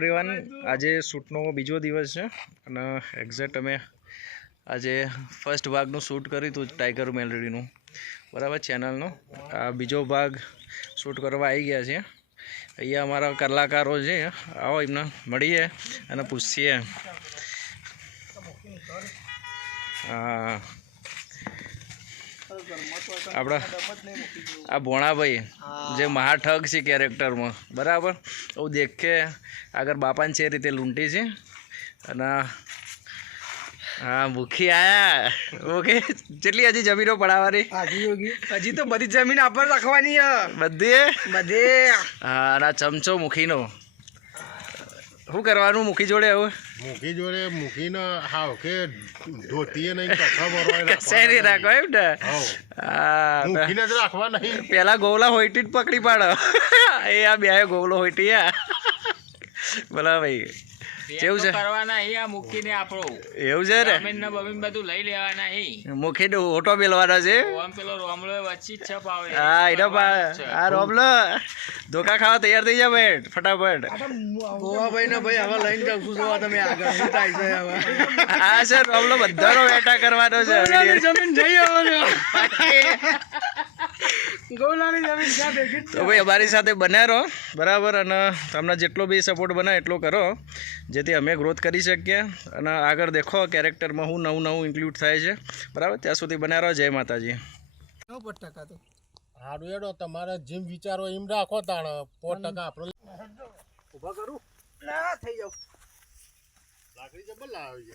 Everyone આજે શૂટનો બીજો દિવસ છે અને એક્ઝેક્ટ અમે આજે ફર્સ્ટ ભાગનું શૂટ કર્યું હતું ટાઈગર મેલડીનું બરાબર ચેનલનો આ બીજો ભાગ શૂટ કરવા આવી ગયા છે અહીંયા અમારા કલાકારો છે. આવો એમને મળીએ અને પૂછીએ. હા. આપણા આ ભોણાભાઈ જે મહાઠગ છે કેરેક્ટરમાં. બરાબર? એવું દેખે આગળ બાપાને છે રીતે લૂંટી છે. અને હા ભૂખી આયા. ઓકે જેટલી હજી જમીનો પડાવવાની? હજી તો બધી જમીન આપણે રાખવાની હે. બધી. બધે. હા અને ચમચો મૂકીનો. શું કરવાનું? મૂકી જોડે હવે મૂકી જોડે મૂકીને હાવ કે ધોતી નહીં કથા ભરવા કસાય નહીં રાખો એમ ને? હા જ રાખવા નહીં. પેલા ગોવલા હોઈટી જ પકડી પાડો. એ આ બે ગોવલો હોઈટી આ ભલા ભાઈ. કેવું છે? કરવાના હી આ મૂકીને આપણો. એવું છે ને? જમીન ને બમીન બધું લઈ લેવાના હી. મૂકીને ઓટો મેલવાનો છે? આમ પેલો રોમલો વચ્ચે છપ આવે. હા એનો આ રોબલો ધોકા ખાવા તૈયાર થઈ જા બેટ ફટાફટ. ને ભાઈ હવે લઈને જાઉં છું જોવા તમે આગળ. શું થાય છે હવે આ છે બધાનો વેટા કરવાનો છે. જમીન જઈ આવવાનું. તો ભાઈ અમારી સાથે બન્યા રહો બરાબર? અને તમને જેટલો બી સપોર્ટ બને એટલો કરો. જેથી અમે ગ્રોથ કરી શકીએ અને આગળ દેખો કેરેક્ટરમાં હું નવું નવું ઇન્ક્લુડ થાય છે. બરાબર? ત્યાં સુધી બન્યા રહો. જય માતાજી. એડો તમારે જેમ વિચારો એમ રાખો તાણ. સો ટકા કરું. ના થઈ જાવ લાકડી જબર લાવી છે.